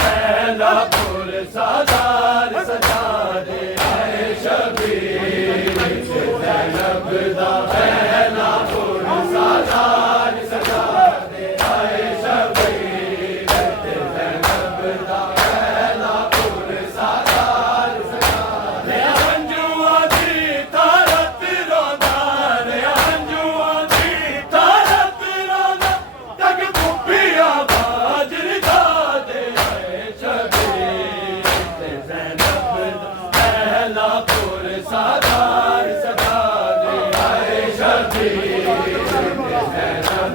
बैलापुर सादार सजा दे आए शबीर ज़ैनब दा बैलापुर सादार सजा दे आए शबीर ज़ैनब दा बैलापुर सादार सजा दे हंजुआ दी तारत रोंदा रे हंजुआ दी तारत रोंदा तक पुपिया बाजर दा दे आए शबीर ज़ैनब दा बैलापुर सादार सजा दे आए शबीर ज़ैनब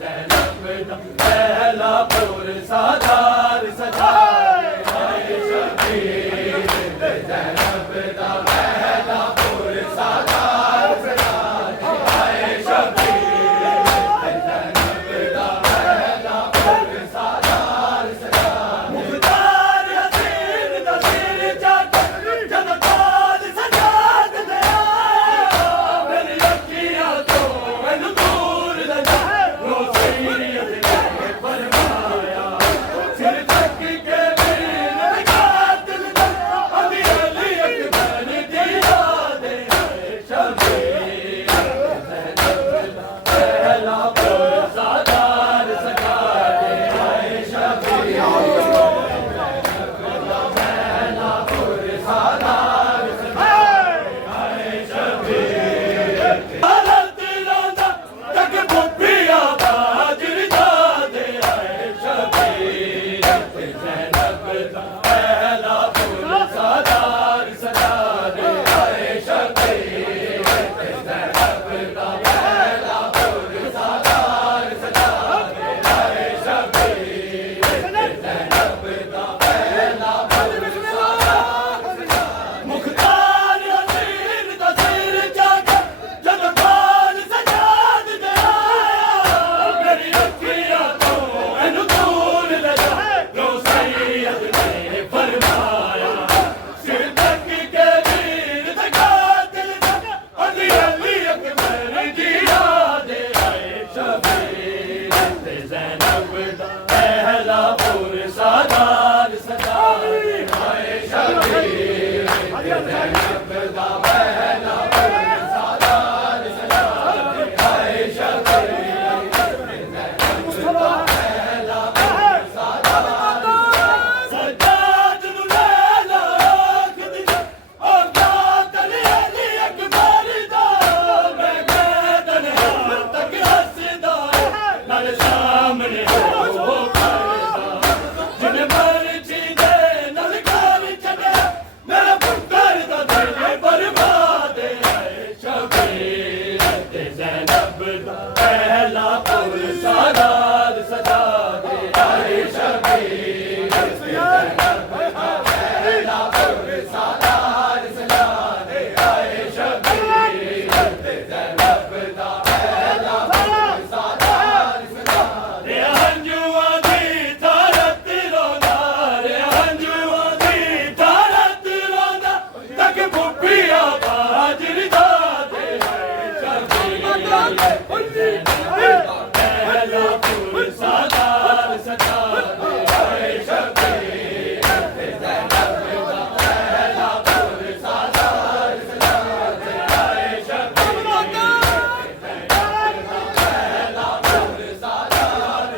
ज़ैनब दा पहला पुर सादार सजा दे आए शबीर ज़ैनब दा पहला पुर सादार सजा दे आए शबीर ज़ैनब दा पहला पुर सादार सजा दे मुख्तार हसीन दा सिर जग जद ताज सजा दे मेरी अखियां तो मैनू दूर लगा रोज़ियत ने फरमाया सिर तक के वीर लगा दिल तक अभी अली अकबर दी याद आए शबीर ज़ैनब दा पहला पुर सादार सजा दे आए शबीर पहला पुर सादार सजा दे आए शबीर भारत रोंदा तक भुपिया बाजर दे आए शबीर ज़ैनब दा पहला पुर सादार सजा दे आए शबीर ज़ैनब दा पहला पुर सादार सजा दे आए शबीर ज़ैनब दा पहला पुर सादार मुख्तार हसीन दा सिर जग जद ताज सजा दे आया मेरी अखियां तो मैनू दूर लगा रोज़ियत ने फरमाया सिर तक के वीर लगा दिल तक अली अली अकबर दी याद आए शबीर ज़ैनब दा पहला पुर सादार सजा दे आए शबीर ज़ैनब दा पहला पुर सादार सजा दे आए शबीर ज़ैनब दा पहला पुर सादार सजाद नू लैला आखदी ओ कातल अली अकबर दा मैं कैदन हार तक हसदा नाल सामने हो करदा जिन मर्जी दे नाल घर छड्या मेरा पुत्तर दा दिल बर्बाद आए शबीर ज़ैनब दा पहला पुर सादार सजा दे आए शबीर ज़ैनब दा पहला पुर सादार सजा दे आए शबीर ज़ैनब दा पहला पुर सादार सजा दे हंजुआं दी तारत रोंदा रे हंजुआं दी तारत रोंदा तक भुपिया बाजर दे आए शबीर पहला पुर सादार सजा दे आए शबीर ज़ैनब दा पहला पुर सादार सजा दे आए शबीर पहला पुर सादार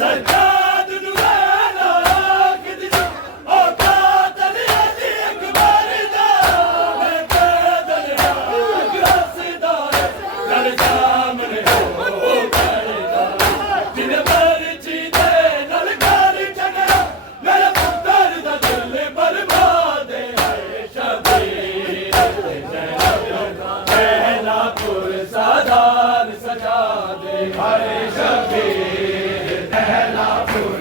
सजाद नू लैला आखदी ओ कातल अली अकबर दा मैं कैदन हार हसदा नाल सामने हो करदा जिन मर्जी दे नाल घर छड्या मेरा पुत्तर दा दिल बर्बाद आए शबीर ज़ैनब दा पहला पुर सादार सजा दे आए शबीर पहला पुर